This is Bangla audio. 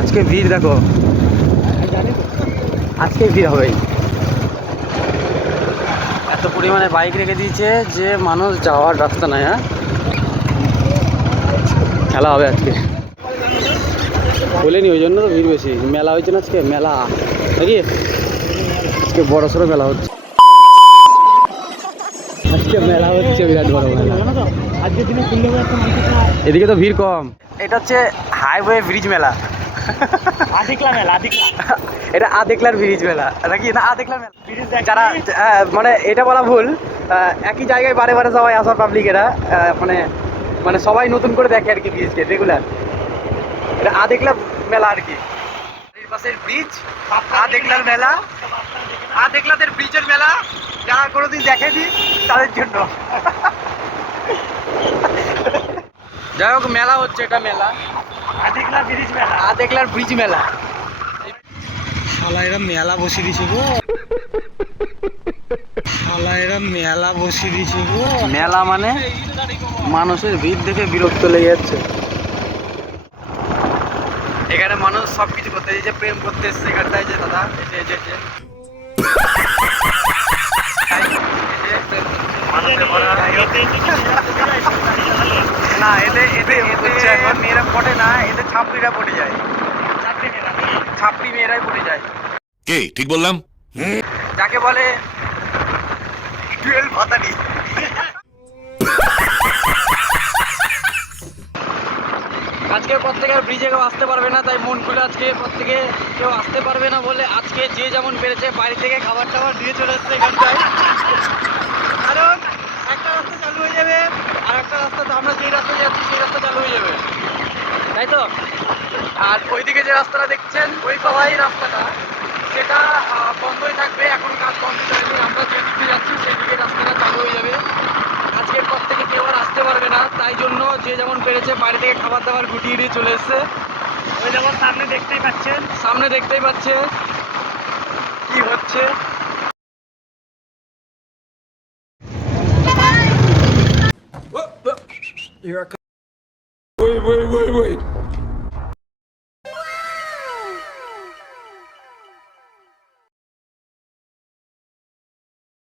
আজকে ভিড় দেখো। আজকে ভিড় হবে এত পরিমাণে বাইক রেখে দিয়েছে যে মানুষ যাওয়ার রাস্তা নাই হ্যাঁ? খেলা হবে আজকে। বলিনি ওই জন্য তো ভিড় বেশি। মেলা হয়েছে না আজকে? মেলা। নাকি? আজকে বড় সড়ো মেলা হচ্ছে। আজকে মেলা হচ্ছে, বিরাট বড় মেলা। এদিকে তো ভিড় কম। এটা হচ্ছে হাইওয়ে ব্রিজ মেলা। আধিকলা মেলা আধিকলা এটা আদেকলার ব্রিজ মেলা। নাকি? না আদেকলার মেলা। ব্রিজ যারা মানে এটা বলা ভুল। একই জায়গায় বারে বারে সবাই আসা পাবলিকেরা মানে মানে সবাই নতুন করে দেখে আর কি ব্রিজকে রেগুলার এটা আদেকলা মেলা আর কি। পাশের ব্রিজ আদেকলার মেলা। আদেকলাদের ব্রিজের মেলা যারা কোনোদিন দেখেনি তাদের জন্য। যাই হোক মেলা হচ্ছে এটা মেলা। ব্রিজ মেলা শালা এরা মেলা বসে দিছে গো শালা এরা মেলা বসে দিছে গো মেলা মানে মানুষের ভিড় দেখে বিরক্ত লেগে যাচ্ছে এখানে মানুষ সব কিছু করতে যে প্রেম করতে এসছে এখানটায় যে দাদা এই যে এই যে, এই যে। এই যে, মানুষে ভরা। না এতে এতে এতে এখন। মেয়েরা পড়ে না এতে ছাপড়িরা পড়ে যায়। ছাপড়ি মেয়েরাই পড়ে যায়। কে? ঠিক বললাম? যাকে বলে টুয়েলভ ভাতারি আজকে প্রত্যেকের ব্রিজে কেউ আসতে পারবে না তাই মন খুলে আজকে প্রত্যেকে কেউ আসতে পারবে না বলে আজকে যে যেমন পেরেছে বাড়ি থেকে খাবার টাবার দিয়ে চলে এসছে এখানটায় কারণ একটা রাস্তা চালু হয়ে যাবে আর একটা রাস্তা তো আমরা যে রাস্তায় যাচ্ছি সেই রাস্তা চালু হয়ে যাবে তাই তো? আর ওইদিকে যে রাস্তাটা দেখছেন ওই পাওয়াই রাস্তাটা। সেটা বন্ধই থাকবে এখন কাজ বন্ধ চলবে আমরা যে দিকে যাচ্ছি সেই দিকে রাস্তাটা চালু হয়ে যাবে। আজকের পর থেকে কেউ আর আসতে পারবে না। তাই জন্য যে যেমন পেরেছে বাড়ি থেকে খাবার দাবার গুটিয়ে নিয়ে চলে এসছে। ওই যেমন সামনে দেখতেই পাচ্ছেন। সামনে দেখতেই পাচ্ছে কি হচ্ছে। Wait, ой, ой, ой.